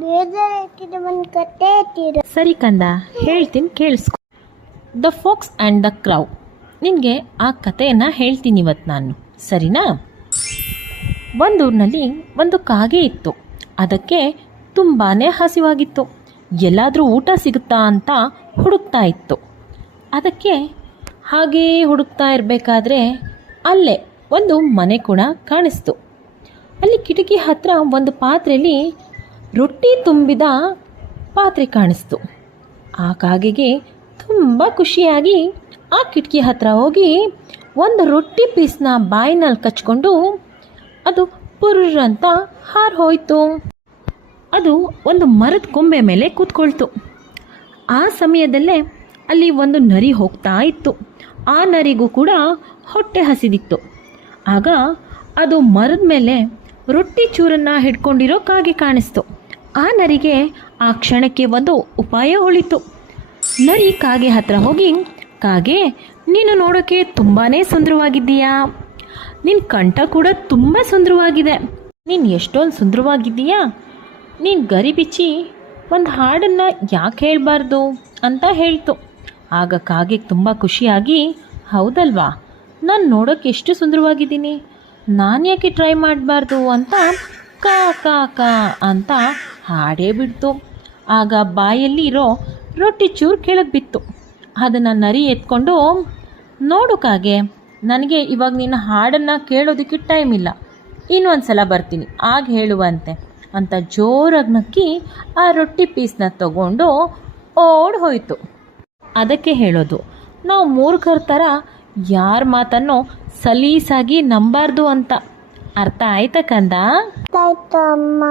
ಬೇಜಾರಾಗ್ತಿದೆ, ಒಂದು ಕತೆ ಹೇಳ್ತೀರಾ? ಸರಿ ಕಂದ, ಹೇಳ್ತೀನಿ ಕೇಳಿಸ್ಕೊ. The fox and the crow. ನಿನಗೆ ಆ ಕಥೆಯನ್ನು ಹೇಳ್ತೀನಿ ಇವತ್ತು ನಾನು, ಸರಿನಾ? ಒಂದೂರಿನಲ್ಲಿ ಒಂದು ಕಾಗೆ ಇತ್ತು. ಅದಕ್ಕೆ ತುಂಬಾ ಹಸಿವಾಗಿತ್ತು. ಎಲ್ಲಾದರೂ ಊಟ ಸಿಗುತ್ತಾ ಅಂತ ಹುಡುಕ್ತಾ ಇತ್ತು. ಅದಕ್ಕೆ ಹಾಗೇ ಹುಡುಕ್ತಾ ಇರಬೇಕಾದ್ರೆ ಅಲ್ಲೇ ಒಂದು ಮನೆ ಕೂಡ ಕಾಣಿಸ್ತು. ಅಲ್ಲಿ ಕಿಟಕಿ ಹತ್ರ ಒಂದು ಪಾತ್ರೆಯಲ್ಲಿ ರೊಟ್ಟಿ ತುಂಬಿದ ಪಾತ್ರೆ ಕಾಣಿಸ್ತು. ಆ ಕಾಗೆಗೆ ತುಂಬ ಖುಷಿಯಾಗಿ ಆ ಕಿಟಕಿ ಹತ್ರ ಹೋಗಿ ಒಂದು ರೊಟ್ಟಿ ಪೀಸ್ನ ಬಾಯಿನಲ್ಲಿ ಕಚ್ಕೊಂಡು ಅದು ಪುರ್ರ್ ಅಂತ ಹಾರಿ ಹೋಯಿತು. ಅದು ಒಂದು ಮರದ ಕೊಂಬೆ ಮೇಲೆ ಕೂತ್ಕೊಳ್ತು. ಆ ಸಮಯದಲ್ಲೇ ಅಲ್ಲಿ ಒಂದು ನರಿ ಹೋಗ್ತಾ ಇತ್ತು. ಆ ನರಿಗೂ ಕೂಡ ಹೊಟ್ಟೆ ಹಸಿದಿತ್ತು. ಆಗ ಅದು ಮರದ ಮೇಲೆ ರೊಟ್ಟಿ ಚೂರನ್ನು ಹಿಡ್ಕೊಂಡಿರೋ ಕಾಗೆ ಕಾಣಿಸ್ತು. ಆ ನರಿಗೆ ಆ ಕ್ಷಣಕ್ಕೆ ಒಂದು ಉಪಾಯ ಹೊಳಿತು. ನರಿ ಕಾಗೆ ಹತ್ರ ಹೋಗಿ, ಕಾಗೆ, ನೀನು ನೋಡೋಕ್ಕೆ ತುಂಬಾ ಸುಂದರವಾಗಿದ್ದೀಯಾ, ನಿನ್ನ ಕಂಠ ಕೂಡ ತುಂಬ ಸುಂದರವಾಗಿದೆ, ನೀನು ಎಷ್ಟೊಂದು ಸುಂದರವಾಗಿದ್ದೀಯಾ, ನೀನು ಗರಿ ಬಿಚ್ಚಿ ಒಂದು ಹಾಡನ್ನು ಯಾಕೆ ಹೇಳಬಾರ್ದು ಅಂತ ಹೇಳ್ತು. ಆಗ ಕಾಗೆ ತುಂಬ ಖುಷಿಯಾಗಿ, ಹೌದಲ್ವಾ, ನಾನು ನೋಡೋಕ್ಕೆ ಎಷ್ಟು ಸುಂದರವಾಗಿದ್ದೀನಿ, ನಾನು ಯಾಕೆ ಟ್ರೈ ಮಾಡಬಾರ್ದು ಅಂತ ಕಾ ಕಾ ಕಾ ಅಂತ ಹಾಡೇ ಬಿಡ್ತು. ಆಗ ಬಾಯಲ್ಲಿ ಇರೋ ರೊಟ್ಟಿ ಚೂರು ಕೆಳಗೆ ಬಿತ್ತು. ಅದನ್ನು ನರಿ ಎತ್ಕೊಂಡು, ನೋಡು ಕಾಗೆ, ನನಗೆ ಇವಾಗ ನಿನ್ನ ಹಾಡನ್ನು ಕೇಳೋದಕ್ಕೆ ಟೈಮ್ ಇಲ್ಲ, ಇನ್ನೊಂದು ಸಲ ಬರ್ತೀನಿ ಆಗ ಹೇಳುವಂತೆ ಅಂತ ಜೋರಾಗಿ ನಕ್ಕಿ ಆ ರೊಟ್ಟಿ ಪೀಸ್ನ ತಗೊಂಡು ಓಡಿ ಹೋಯಿತು. ಅದಕ್ಕೆ ಹೇಳೋದು, ನಾವು ಮೂರ್ಖರ ಥರ ಯಾರ ಮಾತನ್ನು ಸಲೀಸಾಗಿ ನಂಬಾರ್ದು ಅಂತ. ಅರ್ಥ ಆಯ್ತಾ ಕಂದ? ಆಯ್ತು ಅಮ್ಮ.